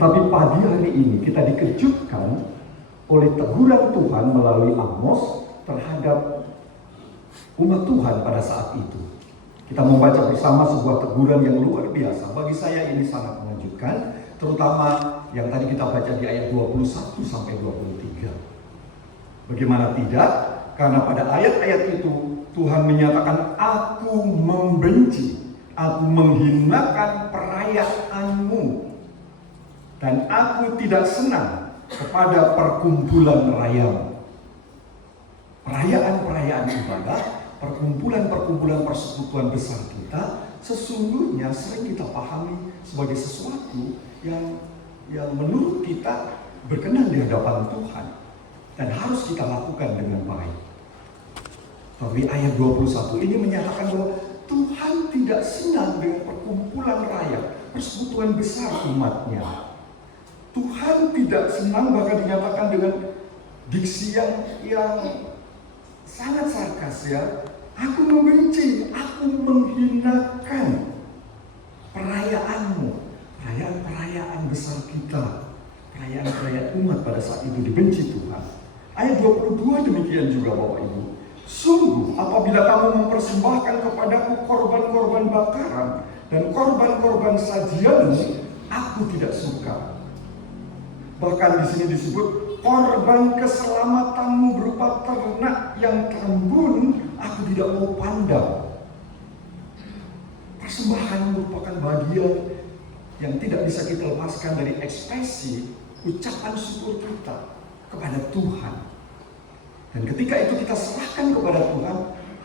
Tetapi pagi hari ini kita dikejutkan oleh teguran Tuhan melalui Amos terhadap umat Tuhan pada saat itu. Kita membaca bersama sebuah teguran yang luar biasa. Bagi saya ini sangat mengejutkan, terutama yang tadi kita baca di ayat 21 sampai 23. Bagaimana tidak? Karena pada ayat-ayat itu Tuhan menyatakan, aku membenci, aku menghinakan perayaanmu, dan aku tidak senang kepada perkumpulan rayamu. Perayaan-perayaan ibadah, perkumpulan-perkumpulan persekutuan besar kita sesungguhnya sering kita pahami sebagai sesuatu yang menurut kita berkenan di hadapan Tuhan dan harus kita lakukan dengan baik. Tapi ayat 21 ini menyatakan bahwa Tuhan tidak senang dengan perkumpulan raya, persekutuan besar umatnya. Tuhan tidak senang, bahkan dinyatakan dengan diksi yang sangat sarkas ya. Aku membenci, aku menghinakan perayaanmu. Perayaan-perayaan besar kita, perayaan-perayaan umat pada saat itu dibenci Tuhan. Ayat 22 demikian juga Bapak Ibu. Sungguh apabila kamu mempersembahkan kepadaku korban-korban bakaran dan korban-korban sajianmu, aku tidak suka. Bahkan di sini disebut korban keselamatanmu berupa ternak yang terembun, aku tidak mau pandang. Persembahan merupakan bagian yang tidak bisa kita lepaskan dari ekspresi ucapan syukur kita kepada Tuhan. Dan ketika itu kita serahkan kepada Tuhan,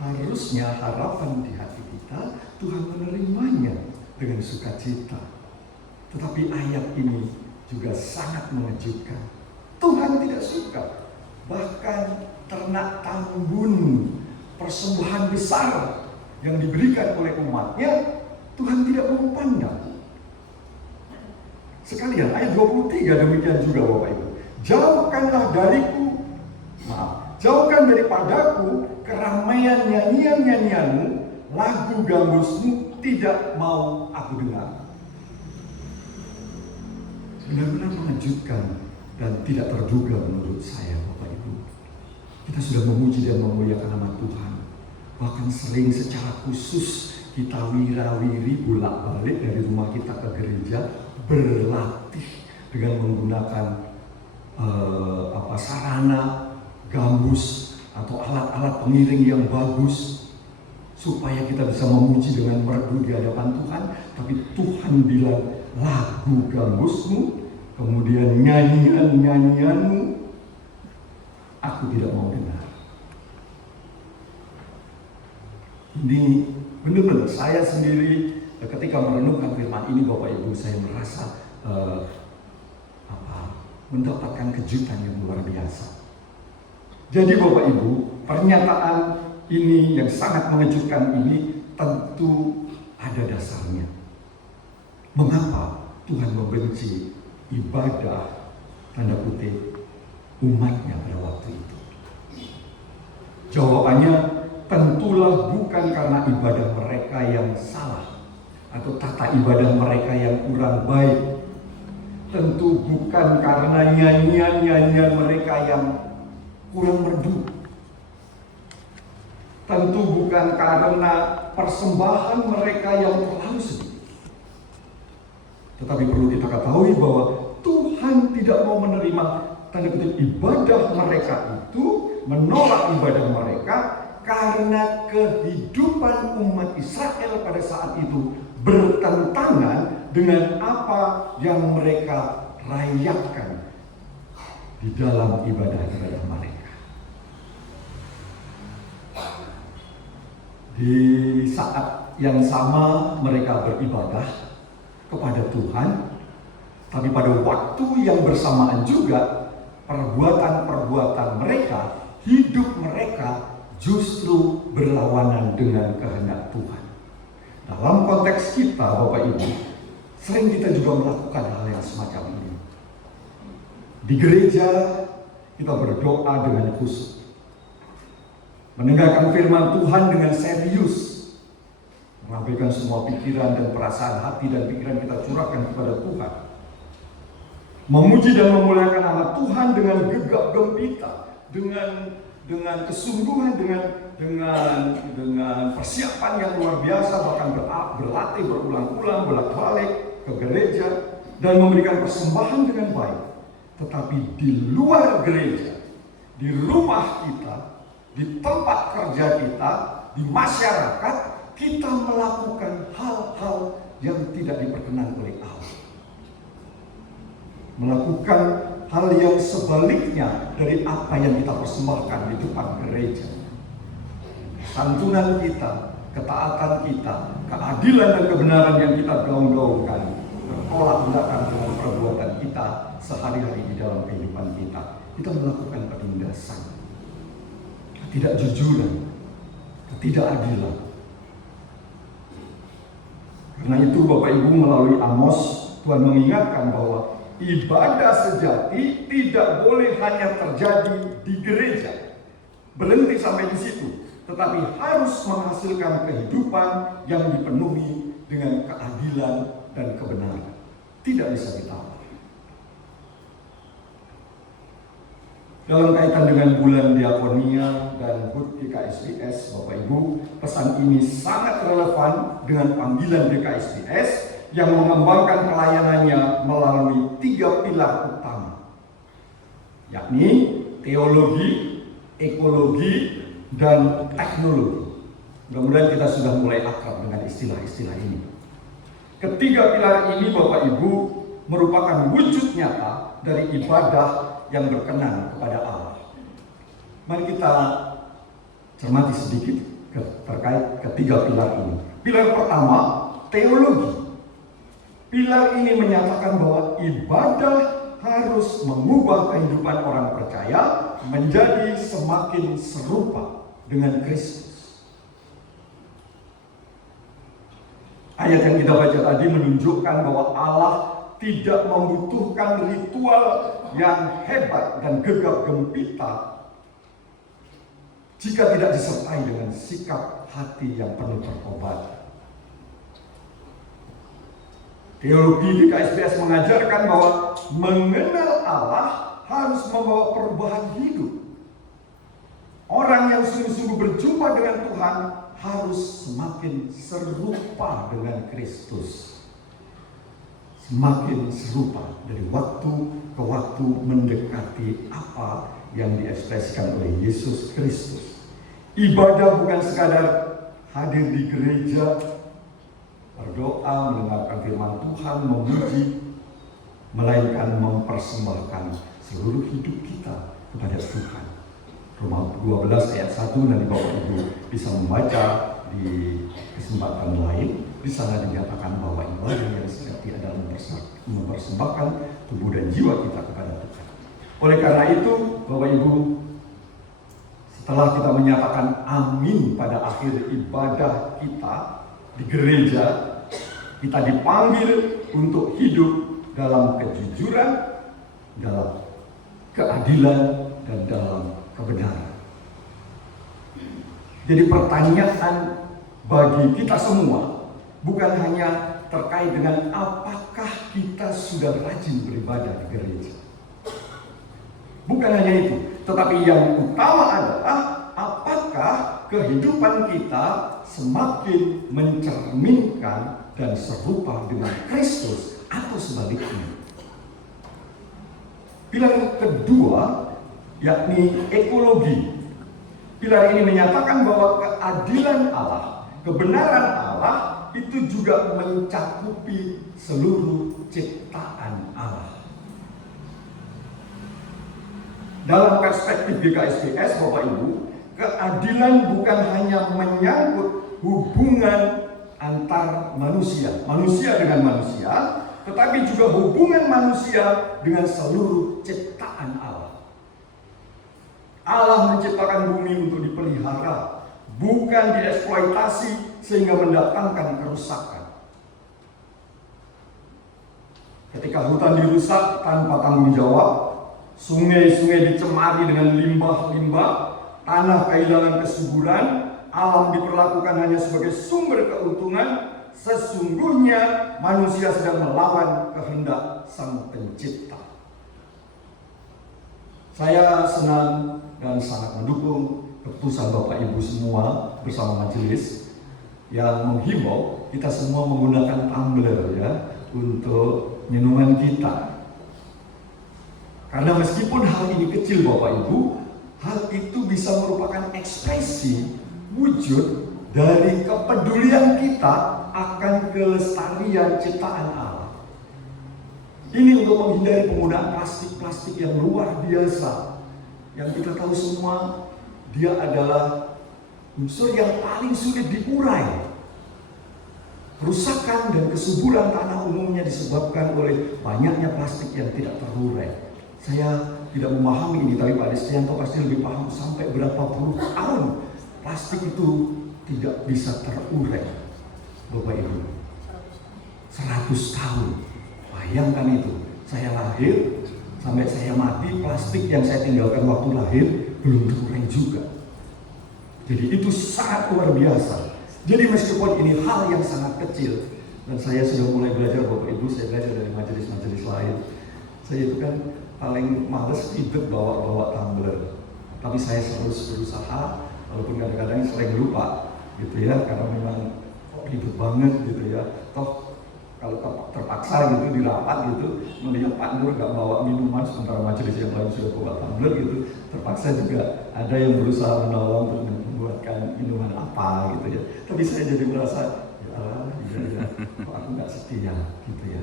harusnya harapan di hati kita, Tuhan menerimanya dengan sukacita. Tetapi ayat ini juga sangat mengejutkan. Tuhan tidak suka. Bahkan ternak tambun, persembahan besar yang diberikan oleh umatnya, Tuhan tidak mau pandang. Sekalian ayat 23 demikian juga Bapak Ibu. Jauhkan daripadaku keramaian nyanyian-nyanyianmu, lagu gambusmu tidak mau aku dengar. Benar-benar mengejutkan dan tidak terduga menurut saya Bapak Ibu. Kita sudah memuji dan memuliakan nama Tuhan. Bahkan sering secara khusus kita wirawiri bolak-balik dari rumah kita ke gereja, berlatih dengan menggunakan sarana gambus atau alat-alat pengiring yang bagus supaya kita bisa memuji dengan merdu di hadapan Tuhan. Tapi Tuhan bilang, lagu gambusmu, kemudian nyanyian-nyanyianmu, aku tidak mau dengar. Ini benar-benar saya sendiri ketika merenungkan firman ini Bapak Ibu, saya merasa mendapatkan kejutan yang luar biasa. Jadi Bapak Ibu, pernyataan ini yang sangat mengejutkan ini tentu ada dasarnya. Mengapa Tuhan membenci ibadah tanda kutip umatnya pada waktu itu? Jawabannya tentulah bukan karena ibadah mereka yang salah atau tata ibadah mereka yang kurang baik. Tentu bukan karena nyanyian-nyanyian mereka yang kurang merdu. Tentu bukan karena persembahan mereka yang terlalu sedikit. Tetapi perlu kita ketahui bahwa Tuhan tidak mau menerima tanda kutip ibadah mereka itu, menolak ibadah mereka karena kehidupan umat Israel pada saat itu bertentangan dengan apa yang mereka rayakan di dalam ibadah-ibadah mereka. Di saat yang sama mereka beribadah kepada Tuhan, tapi pada waktu yang bersamaan juga perbuatan-perbuatan mereka, hidup mereka justru berlawanan dengan kehendak Tuhan. Dalam konteks kita Bapak Ibu, sering kita juga melakukan hal yang semacam ini. Di gereja kita berdoa dengan khusyuk, mendengarkan firman Tuhan dengan serius, mengabaikan semua pikiran dan perasaan hati dan pikiran kita curahkan kepada Tuhan. memuji dan memuliakan nama Tuhan dengan gegap gempita, dengan kesungguhan, dengan persiapan yang luar biasa, bahkan berlatih berulang-ulang, bolak-balik ke gereja dan memberikan persembahan dengan baik. Tetapi di luar gereja, di rumah kita, di tempat kerja kita, di masyarakat, kita melakukan hal-hal yang tidak diperkenan oleh Allah. Melakukan hal yang sebaliknya dari apa yang kita persembahkan di depan gereja. Santunan kita, ketaatan kita, keadilan dan kebenaran yang kita gaung-gaungkan bertolak belakang dengan perbuatan kita sehari-hari di dalam kehidupan kita. Kita melakukan penindasan, ketidakjujuran, ketidakadilan. Karena itu Bapak Ibu, melalui Amos, Tuhan mengingatkan bahwa ibadah sejati tidak boleh hanya terjadi di gereja, berhenti sampai di situ, tetapi harus menghasilkan kehidupan yang dipenuhi dengan keadilan dan kebenaran. Tidak bisa ditawar. Dalam kaitan dengan bulan diakonia dan HUT GKSBS, Bapak Ibu, pesan ini sangat relevan dengan panggilan GKSBS yang mengembangkan pelayanannya melalui 3 pilar utama, yakni teologi, ekologi, dan teknologi. Mudah-mudahan kita sudah mulai akrab dengan istilah-istilah ini. Ketiga pilar ini, Bapak Ibu, merupakan wujud nyata dari ibadah yang berkenan kepada Allah. Mari kita cermati sedikit terkait ketiga pilar ini. Pilar pertama, teologi. Pilar ini menyatakan bahwa ibadah harus mengubah kehidupan orang percaya menjadi semakin serupa dengan Kristus. Ayat yang kita baca tadi menunjukkan bahwa Allah tidak membutuhkan ritual yang hebat dan gegap gempita jika tidak disertai dengan sikap hati yang penuh pertobatan. Teologi di KSBS mengajarkan bahwa mengenal Allah harus membawa perubahan hidup. Orang yang sungguh-sungguh berjumpa dengan Tuhan harus semakin serupa dengan Kristus. Semakin serupa dari waktu ke waktu mendekati apa yang diekspresikan oleh Yesus Kristus. Ibadah bukan sekadar hadir di gereja, berdoa, mendengarkan firman Tuhan, memuji, melainkan mempersembahkan seluruh hidup kita kepada Tuhan. Roma 12 ayat 1, nanti Bapak Ibu bisa membaca di kesempatan lain. Di sana dinyatakan bahwa ibadah yang sejati adalah mempersembahkan tubuh dan jiwa kita kepada Tuhan. Oleh karena itu, Bapak Ibu, setelah kita menyatakan amin pada akhir ibadah kita di gereja, kita dipanggil untuk hidup dalam kejujuran, dalam keadilan, dan dalam kebenaran. Jadi pertanyaan bagi kita semua bukan hanya terkait dengan apakah kita sudah rajin beribadah di gereja. Bukan hanya itu, tetapi yang utama adalah apakah kehidupan kita semakin mencerminkan dan serupa dengan Kristus atau sebaliknya. Pilar kedua yakni ekologi. Pilar ini menyatakan bahwa keadilan Allah, kebenaran Allah itu juga mencakupi seluruh ciptaan Allah. Dalam perspektif GKSBS, Bapak Ibu, keadilan bukan hanya menyangkut hubungan antar manusia dengan manusia, tetapi juga hubungan manusia dengan seluruh ciptaan Allah. Allah menciptakan bumi untuk dipelihara, bukan dieksploitasi sehingga mendatangkan kerusakan. Ketika hutan dirusak tanpa tanggung jawab, sungai-sungai dicemari dengan limbah-limbah, tanah kehilangan kesuburan, alam diperlakukan hanya sebagai sumber keuntungan, sesungguhnya manusia sedang melawan kehendak Sang Pencipta. Saya senang dan sangat mendukung keputusan Bapak Ibu semua bersama majelis yang menghimbau kita semua menggunakan tumbler ya untuk minuman kita. Karena meskipun hal ini kecil Bapak Ibu, hal itu bisa merupakan ekspresi wujud dari kepedulian kita akan kelestarian ciptaan Allah. Ini untuk menghindari penggunaan plastik-plastik yang luar biasa. Yang kita tahu semua, dia adalah unsur yang paling sulit diurai. Kerusakan dan kesuburan tanah umumnya disebabkan oleh banyaknya plastik yang tidak terurai. Saya tidak memahami ini, tapi Pak Destianto pasti lebih paham sampai berapa puluh tahun plastik itu tidak bisa terurai. Bapak Ibu, 100 tahun. Bayangkan itu, saya lahir sampai saya mati, plastik yang saya tinggalkan waktu lahir belum terurai juga. Jadi itu sangat luar biasa. Jadi meskipun ini hal yang sangat kecil, dan saya sudah mulai belajar Bapak Ibu, saya belajar dari majelis-majelis lain. Saya itu kan paling males ribet bawa tumbler. Tapi saya terus berusaha, walaupun kadang-kadang sering lupa gitu ya, karena memang ribet banget gitu ya. Toh kalau terpaksa gitu di rapat gitu, melihat Pak Nur gak bawa minuman sementara majelis yang lain sudah bawa tumbler gitu, terpaksa juga ada yang berusaha menolong untuk membuatkan minuman apa gitu ya. Tapi saya jadi merasa ya, kok aku gak setia gitu ya.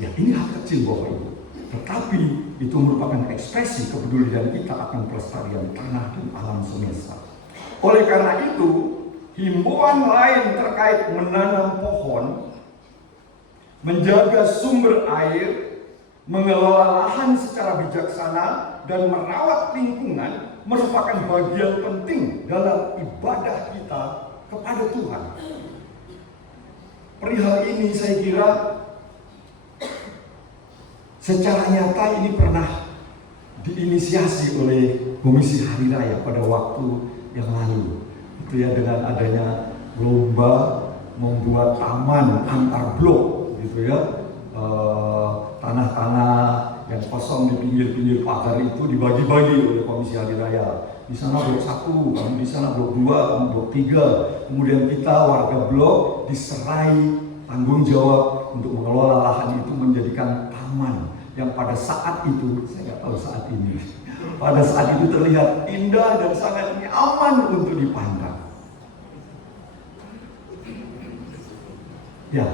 Ya ini hal kecil Bapak Ibu, tetapi itu merupakan ekspresi kepedulian kita akan pelestarian tanah dan alam semesta. Oleh karena itu, himbauan lain terkait menanam pohon, menjaga sumber air, mengelola lahan secara bijaksana, dan merawat lingkungan merupakan bagian penting dalam ibadah kita kepada Tuhan. Perihal ini saya kira secara nyata ini pernah diinisiasi oleh Komisi Hari Raya pada waktu yang lalu. Itu ya, dengan adanya lomba membuat taman antar blok gitu ya, tanah-tanah yang kosong di pinggir-pinggir pagar itu dibagi-bagi oleh Komisi Hari Raya. Di sana blok 1, kamu di sana blok 2, kamu blok 3. Kemudian kita warga blok diserai tanggung jawab untuk mengelola lahan itu, menjadikan taman yang pada saat itu, saya nggak tahu saat ini, pada saat itu terlihat indah dan sangat nyaman untuk dipandang. Ya,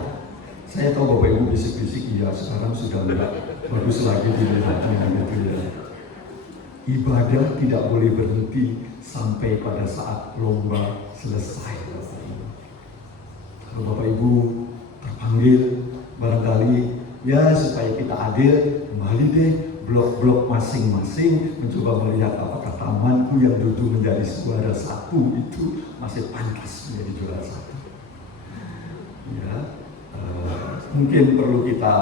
saya tahu Bapak Ibu bisik-bisik, iya sekarang sudah enggak bagus lagi dilihatnya gitu ya. Ibadah tidak boleh berhenti sampai pada saat lomba selesai. Kalau Bapak Ibu terpanggil, barangkali ya supaya kita adil, kembali deh blok-blok masing-masing, mencoba melihat apakah tamanku yang dulu menjadi juara 1 itu masih pantas menjadi juara 1. Ya, mungkin perlu kita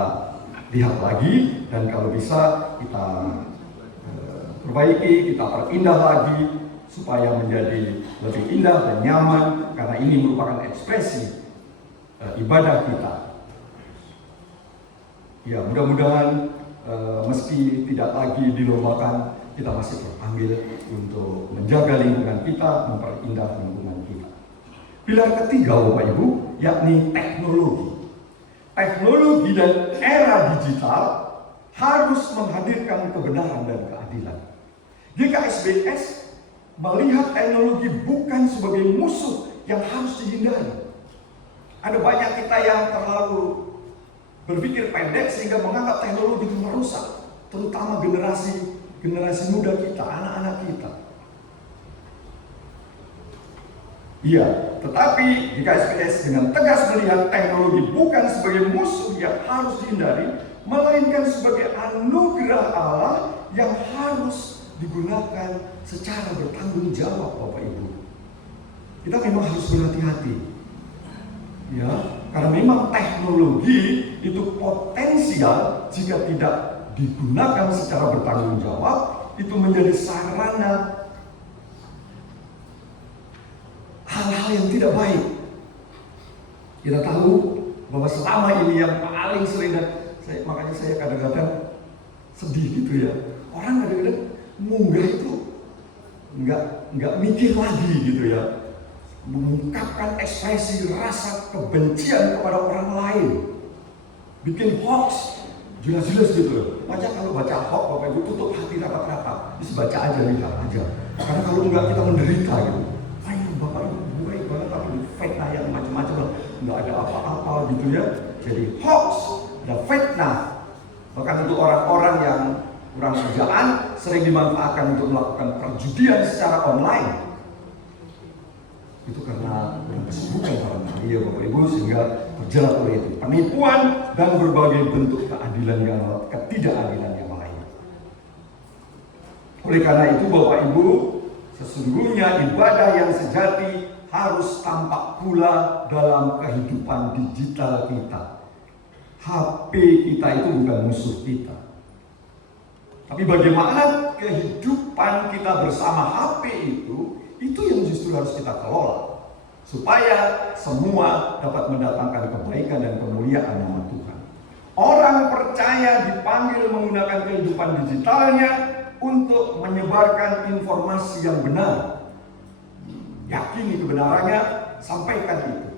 lihat lagi, dan kalau bisa kita perbaiki, kita perindah lagi supaya menjadi lebih indah dan nyaman, karena ini merupakan ekspresi ibadah kita. Ya, mudah-mudahan meski tidak lagi dilombakan, kita masih terpanggil untuk menjaga lingkungan kita, memperindah lingkungan kita. Pilar ketiga Bapak Ibu, yakni teknologi. Teknologi dan era digital harus menghadirkan kebenaran dan keadilan. GKSBS melihat teknologi bukan sebagai musuh yang harus dihindari. Ada banyak kita yang terlalu berpikir pendek sehingga menganggap teknologi itu merusak, terutama generasi muda kita, anak-anak kita. Iya, tetapi GKSBS dengan tegas melihat teknologi bukan sebagai musuh yang harus dihindari, melainkan sebagai anugerah Allah yang harus digunakan secara bertanggung jawab, Bapak Ibu. Kita memang harus berhati-hati, ya, karena memang teknologi itu potensial jika tidak digunakan secara bertanggung jawab, itu menjadi sarana hal-hal yang tidak baik. Kita tahu bahwa selama ini yang paling sering, dan Makanya saya kadang-kadang sedih gitu ya. Orang kadang-kadang munggah itu nggak mikir lagi gitu ya, mengungkapkan ekspresi rasa kebencian kepada orang lain, bikin hoax jelas-jelas gitu loh. Makanya kalau baca hoax, Bapak Ibu tutup hati rapat-rapat, bisa baca aja, lihat aja. Karena kalau enggak kita menderita gitu. Ayo Bapak Ibu, baik banget tapi fitnah yang macam-macam, nggak ada apa-apa gitu ya. Jadi hoax dan fitnah, bahkan untuk orang-orang yang kurang kerjaan sering dimanfaatkan untuk melakukan perjudian secara online. Itu karena kesibukan barangkali ya Bapak Ibu, sehingga berjalan oleh itu penipuan dan berbagai bentuk ketidakadilan yang lain. Oleh karena itu Bapak Ibu, sesungguhnya ibadah yang sejati harus tampak pula dalam kehidupan digital kita. HP kita itu bukan musuh kita, tapi bagaimana kehidupan kita bersama HP itu yang justru harus kita kelola, supaya semua dapat mendatangkan kebaikan dan kemuliaan nama Tuhan. Orang percaya dipanggil menggunakan kehidupan digitalnya untuk menyebarkan informasi yang benar. Yakini kebenarannya, sampaikan itu.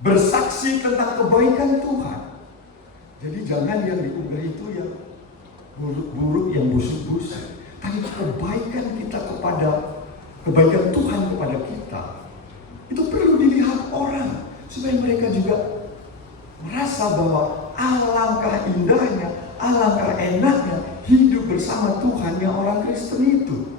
Bersaksi tentang kebaikan Tuhan. Jadi jangan yang diunggah itu yang buruk-buruk, yang busuk-busuk. Tapi kebaikan kita kebaikan Tuhan kepada kita, itu perlu dilihat orang, supaya mereka juga merasa bahwa alangkah indahnya, alangkah enaknya hidup bersama Tuhan yang orang Kristen itu.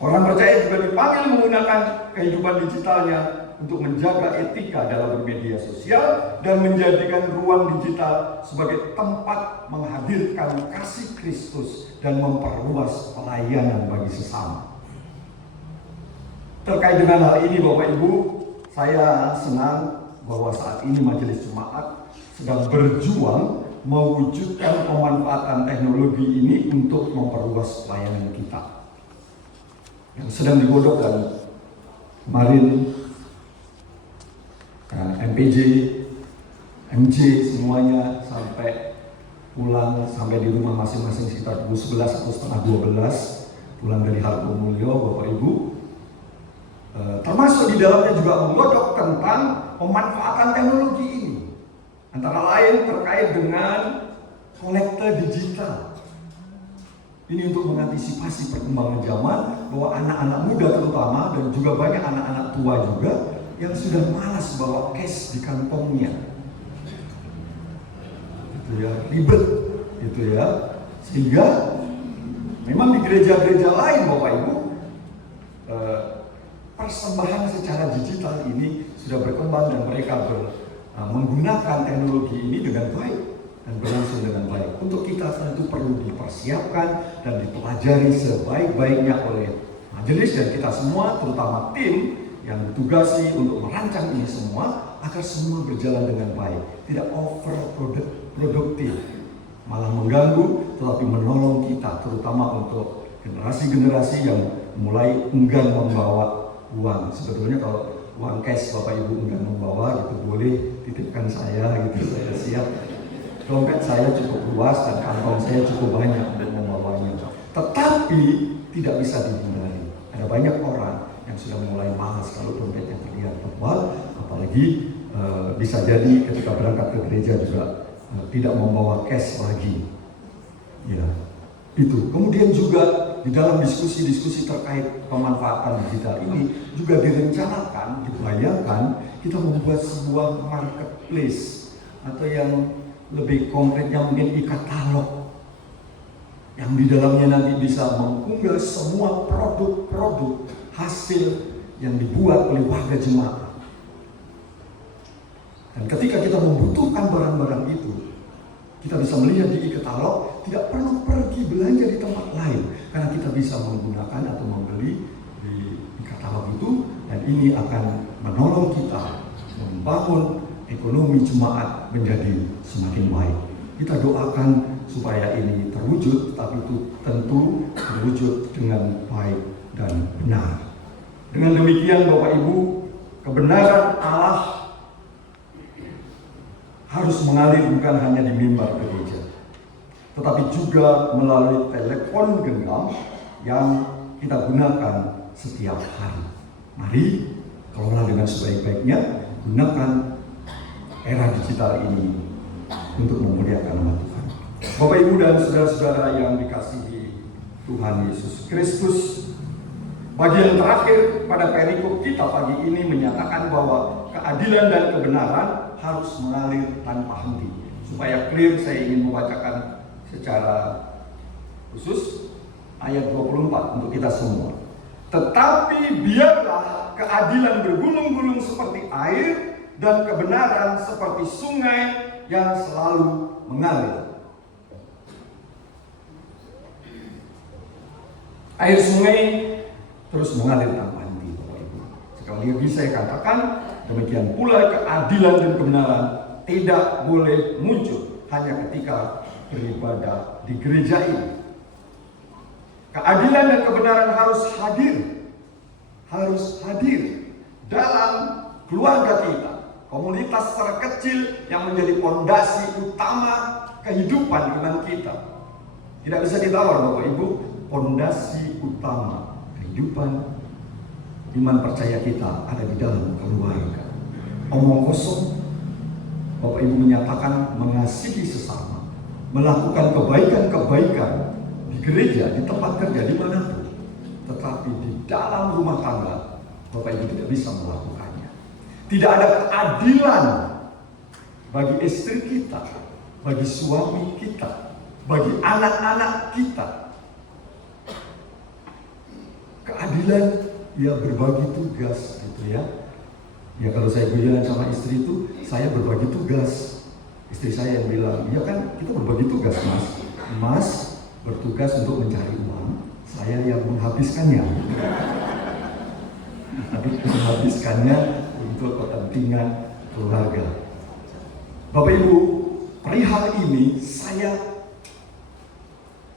Orang percaya juga dipanggil menggunakan kehidupan digitalnya untuk menjaga etika dalam bermedia sosial dan menjadikan ruang digital sebagai tempat menghadirkan kasih Kristus dan memperluas pelayanan bagi sesama. Terkait dengan hal ini Bapak Ibu, saya senang bahwa saat ini Majelis Jemaat sedang berjuang mewujudkan pemanfaatan teknologi ini untuk memperluas pelayanan kita. Yang sedang digodok dan kemarin MPJ, MJ semuanya sampai pulang, sampai di rumah masing-masing sekitar pukul 11 atau setengah 12 pulang dari Hargomulyo Bapak Ibu. Termasuk di dalamnya juga menggodok tentang pemanfaatan teknologi ini, antara lain terkait dengan kolektor digital. Ini untuk mengantisipasi perkembangan zaman, bahwa anak-anak muda terutama dan juga banyak anak-anak tua juga yang sudah malas bawa cash di kantongnya, gitu ya, ribet, gitu ya, sehingga memang di gereja-gereja lain Bapak Ibu, persembahan secara digital ini sudah berkembang dan mereka menggunakan teknologi ini dengan baik dan berlangsung dengan baik. Untuk kita tentu perlu dipersiapkan dan dipelajari sebaik-baiknya oleh majelis dan kita semua, terutama tim yang ditugasi untuk merancang ini semua, agar semua berjalan dengan baik, tidak overproduktif, malah mengganggu, tetapi menolong kita, terutama untuk generasi-generasi yang mulai enggan membawa uang. Sebetulnya kalau uang cash Bapak Ibu enggan membawa, gitu, boleh titipkan saya, gitu, saya siap. Dompet saya cukup luas dan kantong saya cukup banyak untuk membawanya. Tetapi tidak bisa dihindari. Ada banyak orang yang sudah mulai malas kalau dompetnya terlihat tebal, apalagi bisa jadi ketika berangkat ke gereja juga tidak membawa cash lagi. Ya, itu. Kemudian juga di dalam diskusi-diskusi terkait pemanfaatan digital ini juga direncanakan, dibayangkan kita membuat sebuah marketplace atau yang lebih konkretnya mungkin e-katalog yang di dalamnya nanti bisa mengunggah semua produk-produk hasil yang dibuat oleh warga jemaat. Dan ketika kita membutuhkan barang-barang itu, kita bisa melihat di e-katalog, tidak perlu pergi belanja di tempat lain, karena kita bisa menggunakan atau membeli di e-katalog itu, dan ini akan menolong kita membangun ekonomi jemaat menjadi semakin baik. Kita doakan supaya ini terwujud, tapi itu tentu terwujud dengan baik dan benar. Dengan demikian Bapak Ibu, kebenaran Allah harus mengalir bukan hanya di mimbar gereja, tetapi juga melalui telepon genggam yang kita gunakan setiap hari. Mari kelola dengan sebaik-baiknya, gunakan era digital ini untuk memuliakan nama Tuhan. Bapak, Ibu, dan saudara-saudara yang dikasihi Tuhan Yesus Kristus, bagian terakhir pada perikop kita pagi ini menyatakan bahwa keadilan dan kebenaran harus mengalir tanpa henti. Supaya clear, saya ingin membacakan secara khusus ayat 24 untuk kita semua. Tetapi biarlah keadilan bergulung-gulung seperti air dan kebenaran seperti sungai yang selalu mengalir. Air sungai terus mengalir tanpa henti, Bapak Ibu. Sekali lagi saya katakan, demikian pula keadilan dan kebenaran tidak boleh muncul hanya ketika beribadah di gereja ini. Keadilan dan kebenaran harus hadir dalam keluarga kita, komunitas terkecil yang menjadi fondasi utama kehidupan iman kita. Tidak bisa ditawar, Bapak Ibu, fondasi utama kehidupan iman percaya kita ada di dalam keluarga. Omong kosong, Bapak Ibu menyatakan mengasihi sesama, melakukan kebaikan-kebaikan di gereja, di tempat kerja, dimanapun. Tetapi di dalam rumah tangga, Bapak Ibu tidak bisa melakukannya. Tidak ada keadilan bagi istri kita, bagi suami kita, bagi anak-anak kita. Keadilan ya berbagi tugas gitu ya. Ya kalau saya berjalan sama istri itu, saya berbagi tugas. Istri saya yang bilang, ya kan kita berbagi tugas, Mas. Mas bertugas untuk mencari uang, saya yang menghabiskannya. Menghabiskannya untuk kepentingan keluarga. Bapak Ibu, perihal ini saya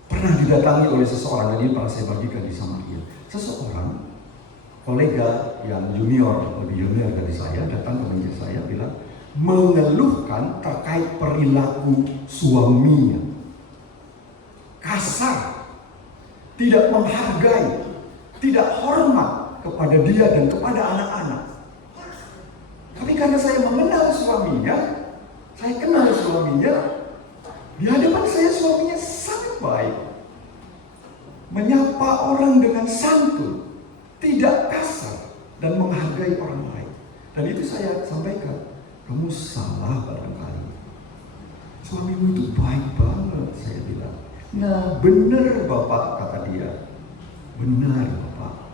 pernah didatangi oleh seseorang, dan ini pernah saya bagikan di Samaria. Seseorang, kolega yang lebih junior dari saya, datang ke meja saya bilang, mengeluhkan terkait perilaku suaminya. Kasar, tidak menghargai, tidak hormat kepada dia dan kepada anak-anak. Tapi karena saya mengenal suaminya, saya kenal suaminya, di hadapan saya suaminya sangat baik. Menyapa orang dengan santun, tidak kasar, dan menghargai orang lain. Dan itu saya sampaikan, kamu salah barangkali. Suamimu itu baik banget, saya bilang. Nah benar Bapak, kata dia. Benar Bapak,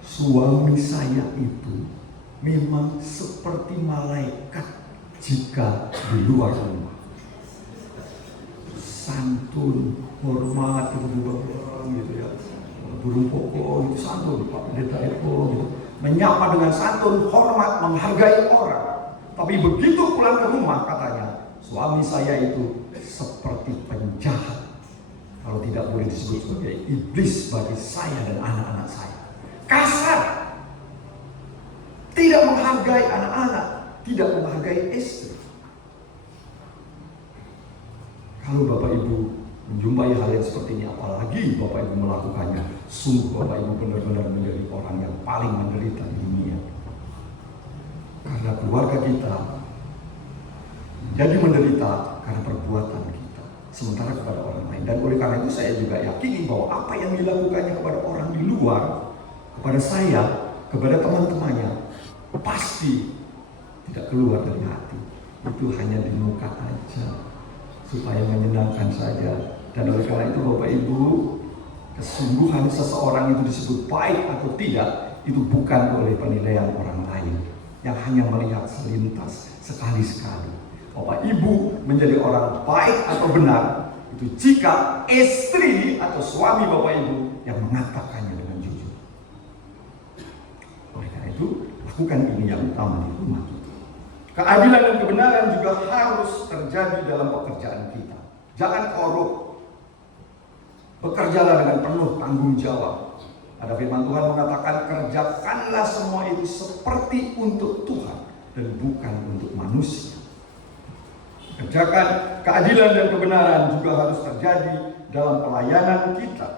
suami saya itu memang seperti malaikat jika di luar rumah. Santun, hormat, gitu ya. Burung pokok itu santun, Pak Pendeta Eko gitu. Menyapa dengan santun, hormat, menghargai orang. Tapi begitu pulang ke rumah, katanya, suami saya itu seperti penjahat. Kalau tidak boleh disebut sebagai iblis bagi saya dan anak-anak saya. Kasar, tidak menghargai anak-anak, tidak menghargai istri. Kalau Bapak Ibu menjumpai hal yang seperti ini, apalagi Bapak Ibu melakukannya, sungguh Bapak Ibu benar-benar menjadi orang yang paling menderita di dunia. Karena keluarga kita menjadi menderita karena perbuatan kita, sementara kepada orang lain. Dan oleh karena itu saya juga yakini bahwa apa yang dilakukannya kepada orang di luar, kepada saya, kepada teman-temannya, pasti tidak keluar dari hati. Itu hanya di muka aja, supaya menyenangkan saja. Dan oleh karena itu Bapak Ibu, kesungguhan seseorang itu disebut baik atau tidak, itu bukan oleh penilaian orang lain yang hanya melihat selintas sekali-sekali. Bapak Ibu menjadi orang baik atau benar itu jika istri atau suami Bapak Ibu yang mengatakannya dengan jujur. Oleh karena itu, lakukan ini yang utama di rumah kita. Keadilan dan kebenaran juga harus terjadi dalam pekerjaan kita. Jangan korup. Bekerjalah dengan penuh tanggung jawab. Ada firman Tuhan mengatakan, kerjakanlah semua itu seperti untuk Tuhan dan bukan untuk manusia. Kerjakan keadilan dan kebenaran juga harus terjadi dalam pelayanan kita,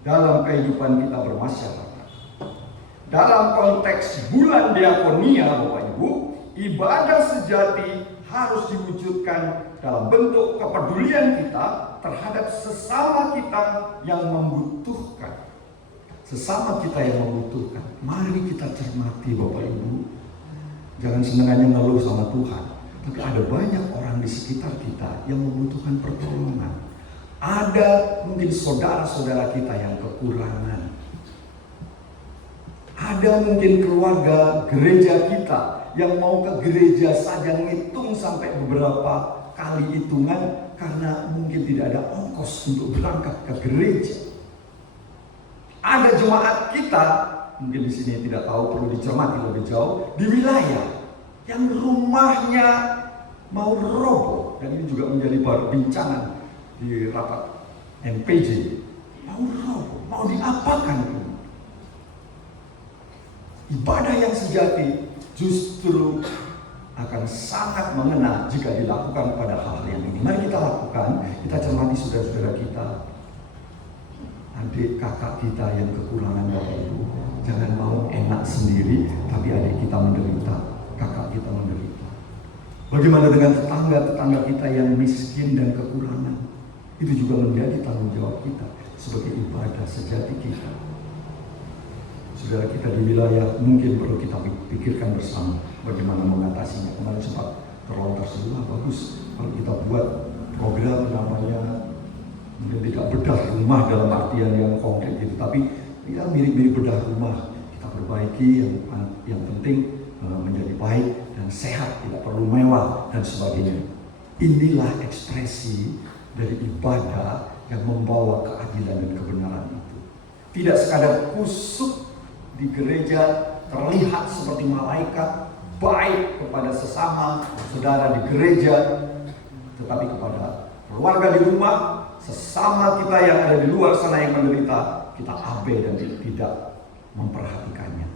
dalam kehidupan kita bermasyarakat. Dalam konteks bulan diakonia, Bapak Ibu, ibadah sejati harus diwujudkan dalam bentuk kepedulian kita terhadap sesama kita yang membutuhkan. Sesama kita yang membutuhkan. Mari kita cermati, Bapak Ibu. Jangan senangannya ngeluh sama Tuhan. Tapi ada banyak orang di sekitar kita yang membutuhkan pertolongan. Ada mungkin saudara-saudara kita yang kekurangan. Ada mungkin keluarga gereja kita yang mau ke gereja saja ngitung sampai beberapa kali hitungan karena mungkin tidak ada ongkos untuk berangkat ke gereja. Ada jemaat kita, mungkin di sini tidak tahu, perlu dicermati lebih jauh, di wilayah yang rumahnya mau roboh, dan ini juga menjadi perbincangan di rapat MPJ. Mau roboh, mau diapakan itu? Ibadah yang sejati justru akan sangat mengena jika dilakukan pada hal yang ini. Mari kita lakukan, kita cermati saudara-saudara kita, adik kakak kita yang kekurangan, Bapak Ibu. Jangan mau enak sendiri, tapi adik kita menderita, kakak kita menderita. Bagaimana dengan tetangga-tetangga kita yang miskin dan kekurangan? Itu juga menjadi tanggung jawab kita sebagai ibadah sejati kita. Saudara kita di wilayah mungkin perlu kita pikirkan bersama bagaimana mengatasinya. Kemarin sempat terlontar sebuah bagus kalau kita buat program namanya mungkin tidak bedah rumah dalam artian yang konkret gitu, tapi ya mirip-mirip bedah rumah. Kita perbaiki yang penting menjadi baik dan sehat, tidak perlu mewah dan sebagainya. Inilah ekspresi dari ibadah yang membawa keadilan dan kebenaran itu. Tidak sekadar kusuk di gereja terlihat seperti malaikat baik kepada sesama saudara di gereja, tetapi kepada keluarga di rumah, sesama kita yang ada di luar sana yang menderita, kita abai dan tidak memperhatikannya.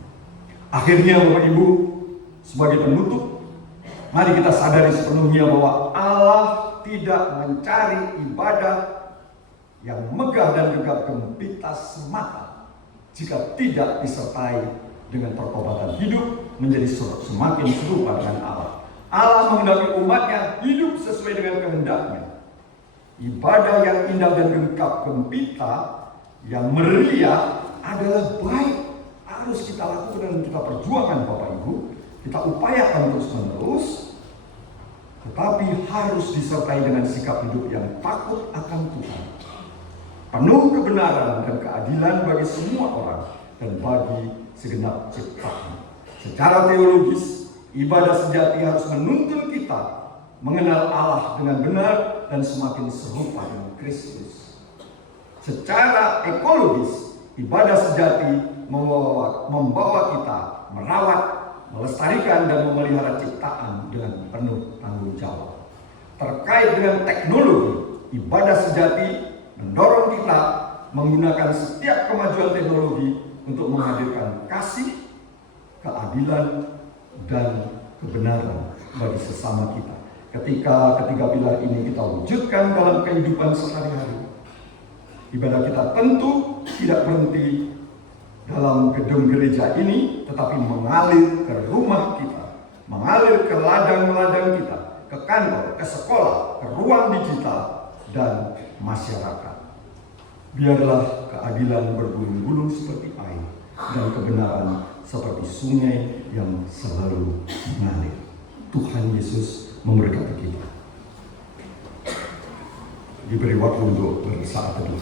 Akhirnya Bapak Ibu, sebagai penutup, mari kita sadari sepenuhnya bahwa Allah tidak mencari ibadah yang megah dan gegap gempita semata jika tidak disertai dengan pertobatan hidup menjadi semakin serupa dengan Allah. Allah menghendaki umatnya hidup sesuai dengan kehendaknya. Ibadah yang indah dan gegap gempita, yang meriah adalah baik. Harus kita lakukan dan kita perjuangkan, Bapak Ibu. Kita upayakan terus-menerus, tetapi harus disertai dengan sikap hidup yang takut akan Tuhan, penuh kebenaran dan keadilan bagi semua orang dan bagi segenap ciptaan. Secara teologis, ibadah sejati harus menuntun kita mengenal Allah dengan benar dan semakin serupa dengan Kristus. Secara ekologis, ibadah sejati membawa kita merawat, melestarikan dan memelihara ciptaan dengan penuh tanggung jawab. Terkait dengan teknologi, ibadah sejati mendorong kita menggunakan setiap kemajuan teknologi untuk menghadirkan kasih, keadilan, dan kebenaran bagi sesama kita. Ketika ketiga pilar ini kita wujudkan dalam kehidupan sehari-hari, ibadah kita tentu tidak berhenti dalam gedung gereja ini, tetapi mengalir ke rumah kita, mengalir ke ladang-ladang kita, ke kantor, ke sekolah, ke ruang digital, dan masyarakat. Biarlah keadilan bergulung-gulung seperti air dan kebenaran seperti sungai yang selalu mengalir. Tuhan Yesus memberkati kita. Diberi waktu untuk bersaat teduh.